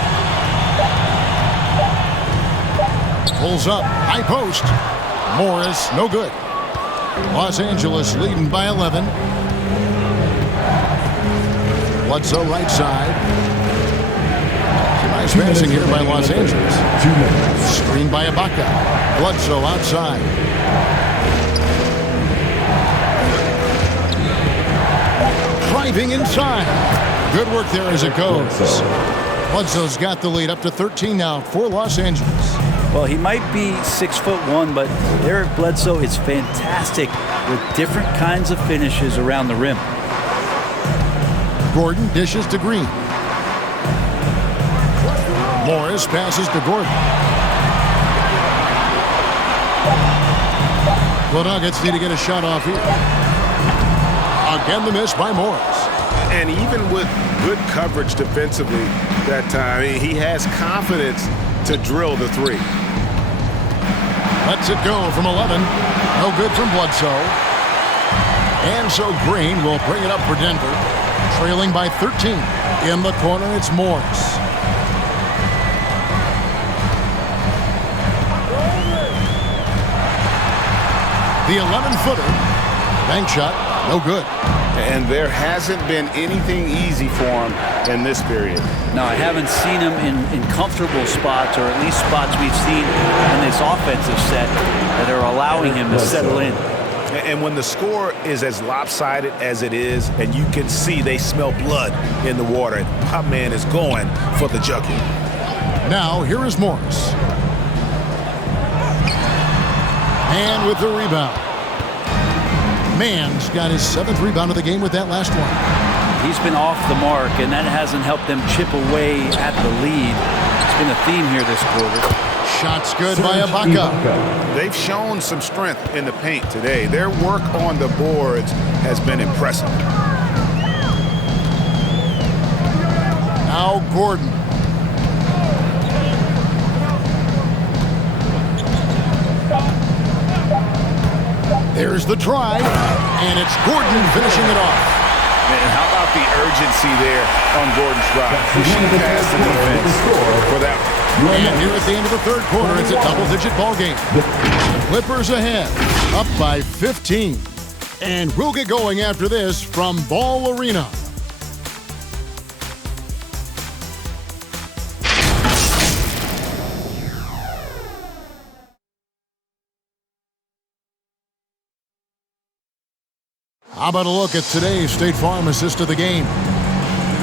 Pulls up, high post. Morris, no good. Los Angeles leading by 11. Bledsoe right side. Some nice passing here by Los Angeles. Screen by Ibaka. Bledsoe outside. Driving inside. Good work there as it goes. Bledsoe's got the lead up to 13 now for Los Angeles. Well, he might be 6'1", but Eric Bledsoe is fantastic with different kinds of finishes around the rim. Gordon dishes to Green. Morris passes to Gordon. The Nuggets need to get a shot off here. Again, the miss by Morris. And even with good coverage defensively that time, he has confidence to drill the three. Lets it go from 11. No good from Bledsoe. And so Green will bring it up for Denver. Trailing by 13. In the corner, it's Morris. The 11-footer. Bank shot, no good. And there hasn't been anything easy for him in this period. No, I haven't seen him in comfortable spots, or at least spots we've seen in this offensive set that are allowing him to settle in. And when the score is as lopsided as it is, and you can see they smell blood in the water, my man is going for the jugular. Now, here is Morris. And with the rebound. Mann's got his 7th rebound of the game with that last one. He's been off the mark, and that hasn't helped them chip away at the lead. It's been a theme here this quarter. Shots good by Ibaka. They've shown some strength in the paint today. Their work on the boards has been impressive. Now Gordon. There's the try, and it's Gordon finishing it off. And how about the urgency there on Gordon's drive? Pushing past the defense for that. And here at the end of the third quarter, it's a double-digit ball game. The Clippers ahead, up by 15. And we'll get going after this from Ball Arena. How about a look at today's State Farm assist of the game?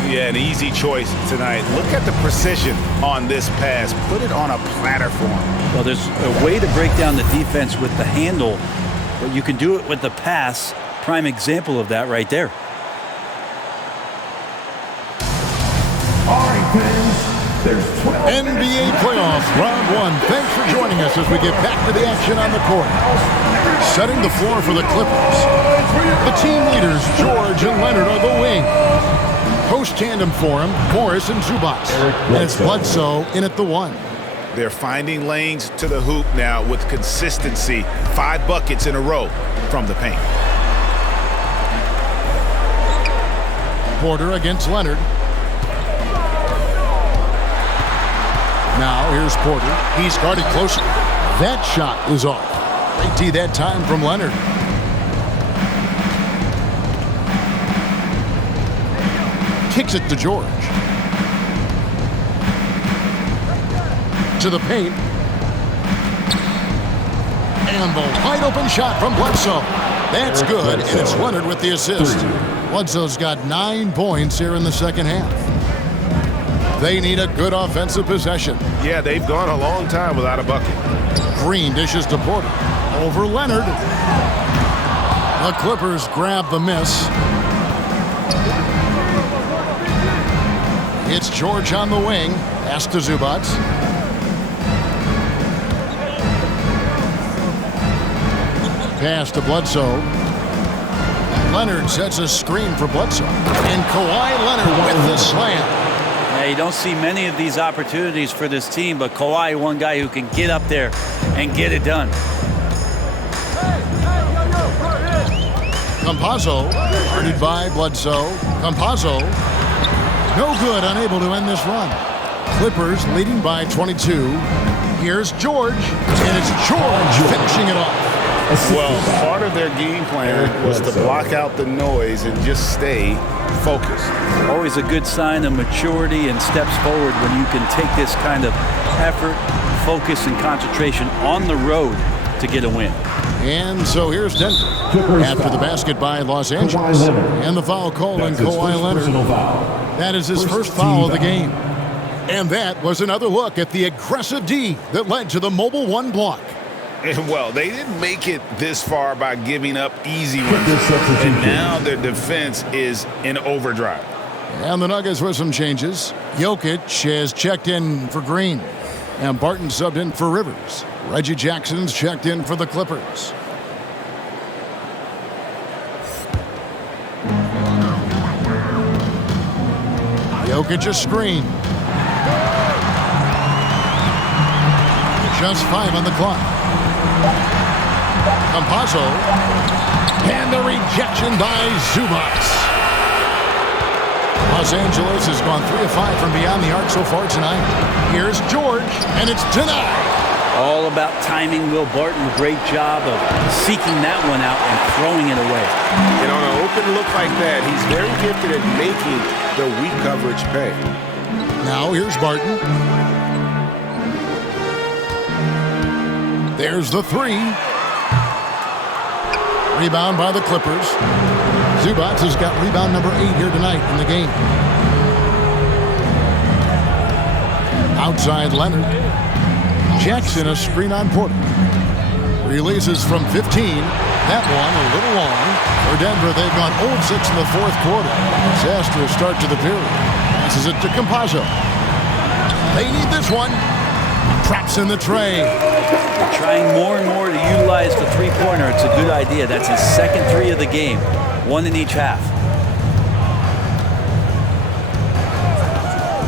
Yeah, an easy choice tonight. Look at the precision on this pass. Put it on a platter for him. Well, there's a way to break down the defense with the handle, but you can do it with the pass. Prime example of that right there. All right, fans. There's 12 NBA playoffs, round 1. Thanks for joining us as we get back to the action on the court. Setting the floor for the Clippers. The team leaders, George and Leonard, are the wing. Post tandem for him, Morris and Zubac. And it's Bledsoe in at the 1. They're finding lanes to the hoop now with consistency. 5 buckets in a row from the paint. Porter against Leonard. Now here's Porter. He's guarded closer. That shot is off. They tee that time from Leonard. Kicks it to George. To the paint. And the wide open shot from Bledsoe. That's good, and it's Leonard with the assist. Bledsoe's got 9 points here in the second half. They need a good offensive possession. Yeah, they've gone a long time without a bucket. Green dishes to Porter. Over Leonard. The Clippers grab the miss. It's George on the wing. Pass to Zubac. Pass to Bledsoe. Leonard sets a screen for Bledsoe. And Kawhi Leonard with the slam. Yeah, you don't see many of these opportunities for this team, but Kawhi, one guy who can get up there and get it done. Campazzo, guarded by Bledsoe. Campazzo, no good, unable to end this run. Clippers leading by 22. Here's George, and it's George finishing it off. Well, part of their game plan was to block out the noise and just stay focused. Always a good sign of maturity and steps forward when you can take this kind of effort, focus, and concentration on the road to get a win. And so here's Denver after the basket by Los Angeles. And the foul called on Kawhi Leonard. That is his first foul of the game. And that was another look at the aggressive D that led to the Mobile One block. And well, they didn't make it this far by giving up easy runs. And now their defense is in overdrive. And the Nuggets with some changes. Jokic has checked in for Green. And Barton subbed in for Rivers. Reggie Jackson's checked in for the Clippers. Jokic a screen. Just 5 on the clock. Campazzo. And the rejection by Zubac. Los Angeles has gone 3 of 5 from beyond the arc so far tonight. Here's George, and it's denied. All about timing. Will Barton, great job of seeking that one out and throwing it away. And on an open look like that, he's very gifted at making the weak coverage pay. Now here's Barton. There's the 3. Rebound by the Clippers. Zubac has got rebound number 8 here tonight in the game. Outside Leonard. Jackson a screen on Porter. Releases from 15. That one a little long. For Denver, they've gone 0 of 6 in the fourth quarter. Disastrous start to the period. Passes it to Campazzo. They need this one. Traps in the tray. They're trying more and more to utilize the three-pointer. It's a good idea. That's his second 3 of the game. 1 in each half.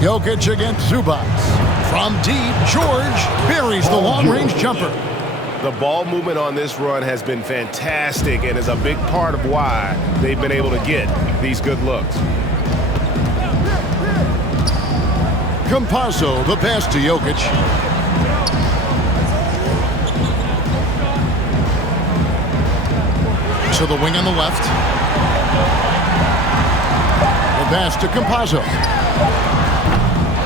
Jokic against Zubac. From deep, George buries the long-range jumper. The ball movement on this run has been fantastic and is a big part of why they've been able to get these good looks. Campazzo, the pass to Jokic. To the wing on the left. The pass to Campazzo.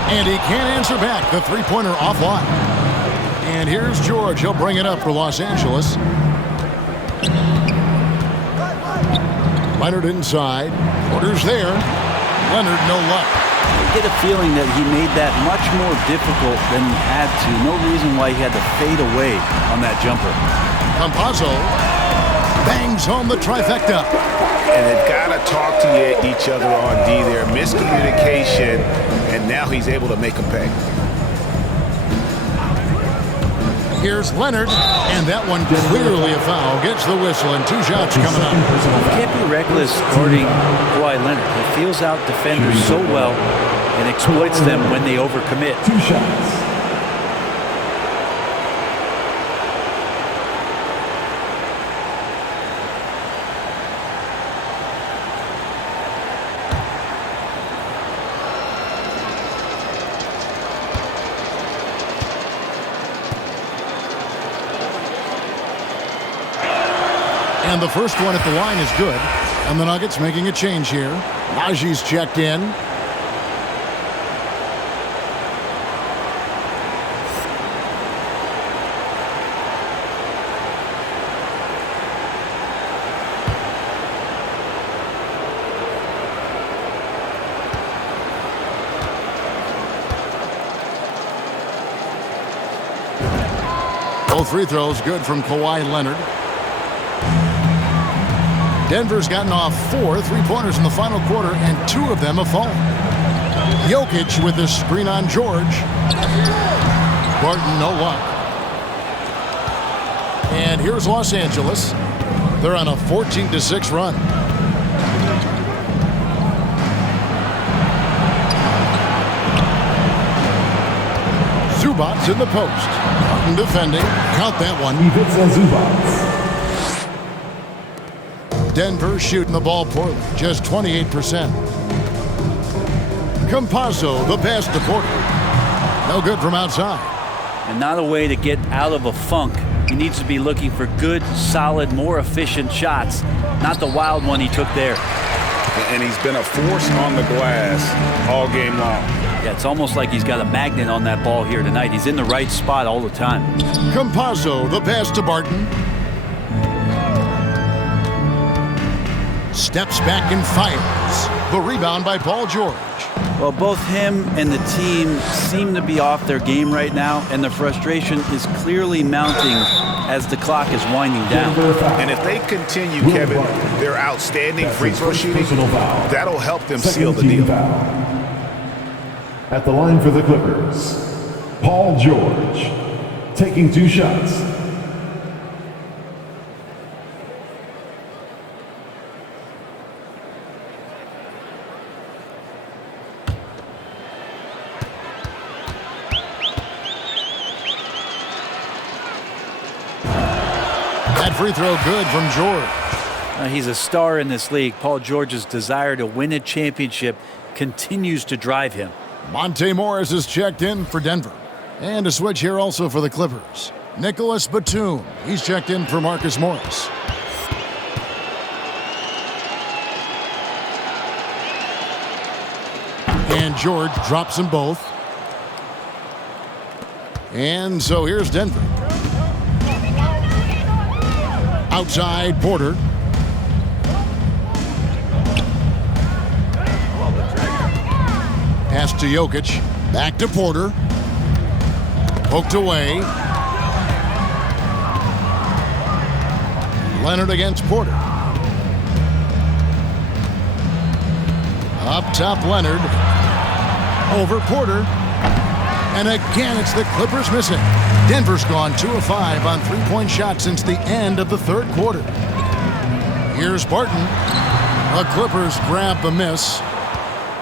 And he can't answer back. The three-pointer offline. And here's George. He'll bring it up for Los Angeles. Leonard inside. Porter's there. Leonard, no luck. I get a feeling that he made that much more difficult than he had to. No reason why he had to fade away on that jumper. Campazzo bangs home the trifecta. And they've got to talk to each other on D there. Miscommunication, and now he's able to make a pay. Here's Leonard, and that one clearly a foul. Gets the whistle, and 2 shots coming up. You can't be reckless guarding Kawhi Leonard. He feels out defenders so well and exploits them when they overcommit. 2 shots. And the first one at the line is good. And the Nuggets making a change here. Najee's checked in. Both free throws good from Kawhi Leonard. Denver's gotten off 4 3-pointers in the final quarter, and 2 of them have fallen. Jokic with his screen on George. Barton, no luck. And here's Los Angeles. They're on a 14-6 run. Zubac's in the post. Barton defending. Count that one. Denver shooting the ball poorly, just 28%. Campazzo, the pass to Porter. No good from outside. And not a way to get out of a funk. He needs to be looking for good, solid, more efficient shots, not the wild one he took there. And he's been a force on the glass all game long. Yeah, it's almost like he's got a magnet on that ball here tonight. He's in the right spot all the time. Campazzo, the pass to Barton. Steps back and fires. The rebound by Paul George. Well, both him and the team seem to be off their game right now, and the frustration is clearly mounting as the clock is winding down. And if they continue, Kevin, their outstanding free throw shooting, that'll help them seal the deal. At the line for the Clippers, Paul George, taking 2 shots. That free throw good from George. He's a star in this league. Paul George's desire to win a championship continues to drive him. Monte Morris is checked in for Denver. And a switch here also for the Clippers. Nicholas Batum. He's checked in for Marcus Morris. And George drops them both. And so here's Denver. Outside, Porter. Pass to Jokic. Back to Porter. Poked away. Leonard against Porter. Up top, Leonard. Over Porter. And again, it's the Clippers missing. Denver's gone 2 of 5 on 3-point shots since the end of the third quarter. Here's Barton. The Clippers grab the miss.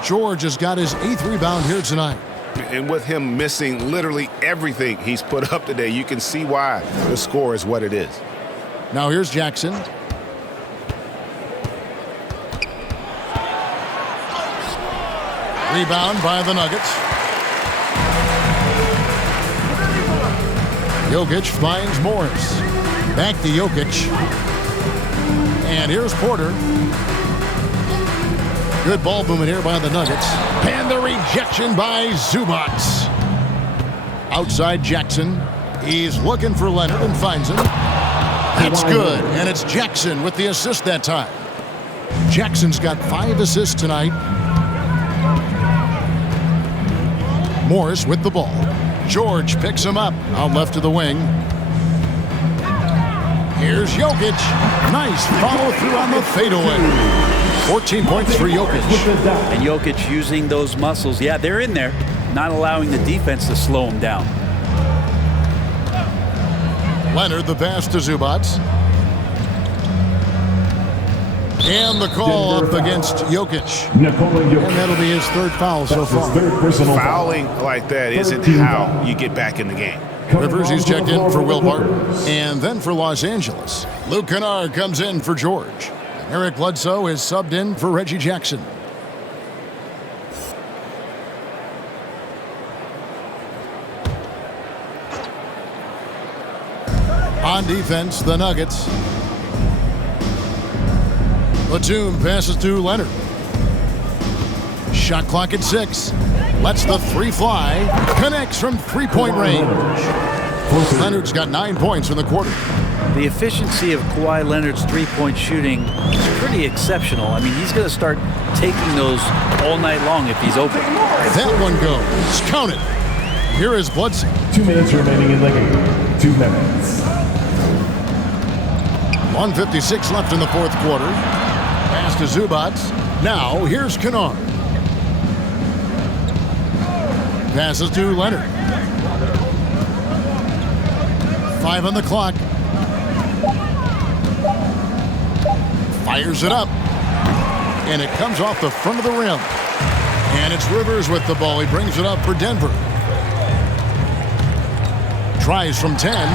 George has got his 8th rebound here tonight. And with him missing literally everything he's put up today, you can see why the score is what it is. Now here's Jackson. Rebound by the Nuggets. Jokic finds Morris. Back to Jokic. And here's Porter. Good ball movement here by the Nuggets. And the rejection by Zubac. Outside Jackson. He's looking for Leonard and finds him. That's good. And it's Jackson with the assist that time. Jackson's got 5 assists tonight. Morris with the ball. George picks him up. Out left to the wing. Here's Jokic. Nice follow through on the fadeaway. 14 points for Jokic. And Jokic using those muscles. Yeah, they're in there. Not allowing the defense to slow him down. Leonard the pass to Zubac. And the call up against Jokic. And that'll be his 3rd foul so far. Fouling like that isn't how you get back in the game. Rivers, he's checked in for Will Barton. And then for Los Angeles, Luke Kennard comes in for George. Eric Bledsoe is subbed in for Reggie Jackson. On defense, the Nuggets. Batum passes to Leonard. Shot clock at 6. Lets the 3 fly. Connects from three-point range. Leonard's got 9 points in the quarter. The efficiency of Kawhi Leonard's three-point shooting is pretty exceptional. I mean, he's going to start taking those all night long if he's open. That one goes. Count it. Here is Bledsoe. 2 minutes remaining in the game. 2 minutes. 1:56 left in the fourth quarter. Pass to Zubac. Now, here's Kennard. Passes to Leonard. 5 on the clock. Fires it up. And it comes off the front of the rim. And it's Rivers with the ball. He brings it up for Denver. Tries from 10.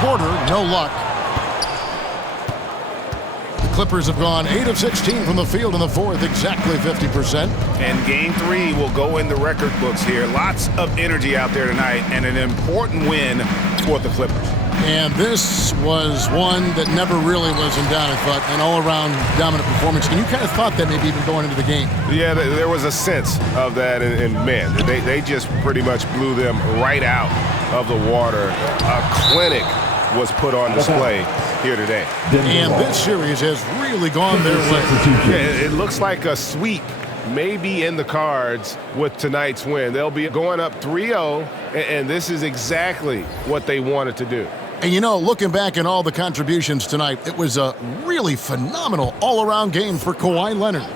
Porter, no luck. The Clippers have gone 8 of 16 from the field in the fourth, exactly 50%. And game 3 will go in the record books here. Lots of energy out there tonight and an important win for the Clippers. And this was one that never really was in doubt, I thought, an all-around dominant performance. And you kind of thought that maybe even going into the game. Yeah, there was a sense of that, and man, they just pretty much blew them right out of the water. A clinic was put on display here today. And this series has really gone their way. Yeah, it looks like a sweep may be in the cards with tonight's win. They'll be going up 3-0, and this is exactly what they wanted to do. And you know, looking back at all the contributions tonight, it was a really phenomenal all-around game for Kawhi Leonard.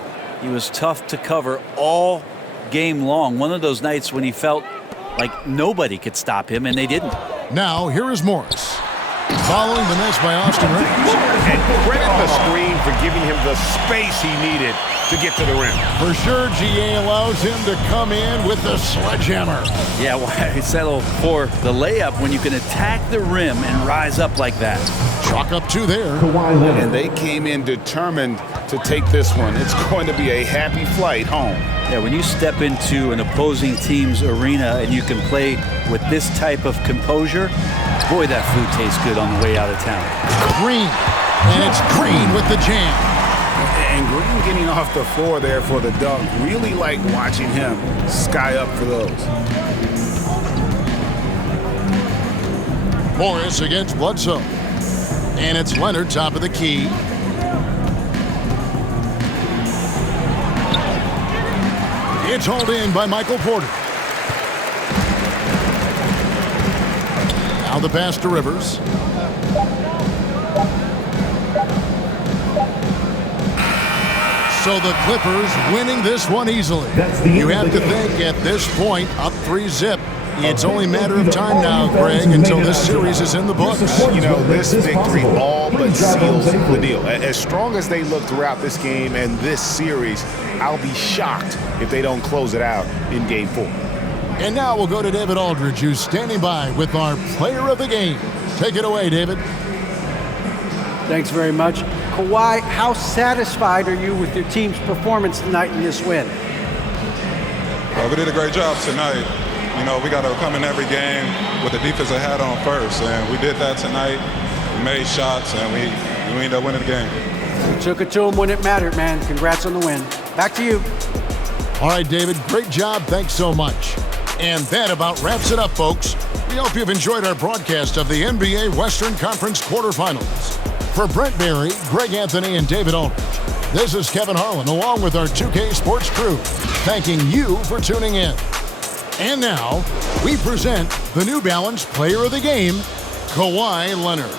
He was tough to cover all game long. One of those nights when he felt like nobody could stop him, and they didn't. Now, here is Morris. Following the miss by Austin Rivers. And credit the screen for giving him the space he needed to get to the rim. For sure, GA allows him to come in with the sledgehammer. Yeah, why settle for the layup when you can attack the rim and rise up like that? Chalk up 2 there. And they came in determined to take this one. It's going to be a happy flight home. Yeah, when you step into an opposing team's arena and you can play with this type of composure, boy, that food tastes good on the way out of town. Green. And it's Green with the jam. And Green getting off the floor there for the dunk. Really like watching him sky up for those. Morris against Bledsoe. And it's Leonard, top of the key. It's hauled in by Michael Porter. Now the pass to Rivers. So the Clippers winning this one easily. You have to think at this point, up 3-0. It's only a matter of time now, Greg, until this series is in the books. You know, this victory all but seals the deal. As strong as they look throughout this game and this series, I'll be shocked if they don't close it out in Game 4. And now we'll go to David Aldridge, who's standing by with our player of the game. Take it away, David. Thanks very much. Kawhi, how satisfied are you with your team's performance tonight in this win? We did a great job tonight. You know, we got to come in every game with the defensive hat on first, and we did that tonight. We made shots, and we ended up winning the game. You took it to them when it mattered, man. Congrats on the win. Back to you. All right, David, great job. Thanks so much. And that about wraps it up, folks. We hope you've enjoyed our broadcast of the NBA Western Conference quarterfinals. For Brent Berry, Greg Anthony, and David Aldridge, this is Kevin Harlan, along with our 2K Sports crew, thanking you for tuning in. And now, we present the New Balance Player of the Game, Kawhi Leonard.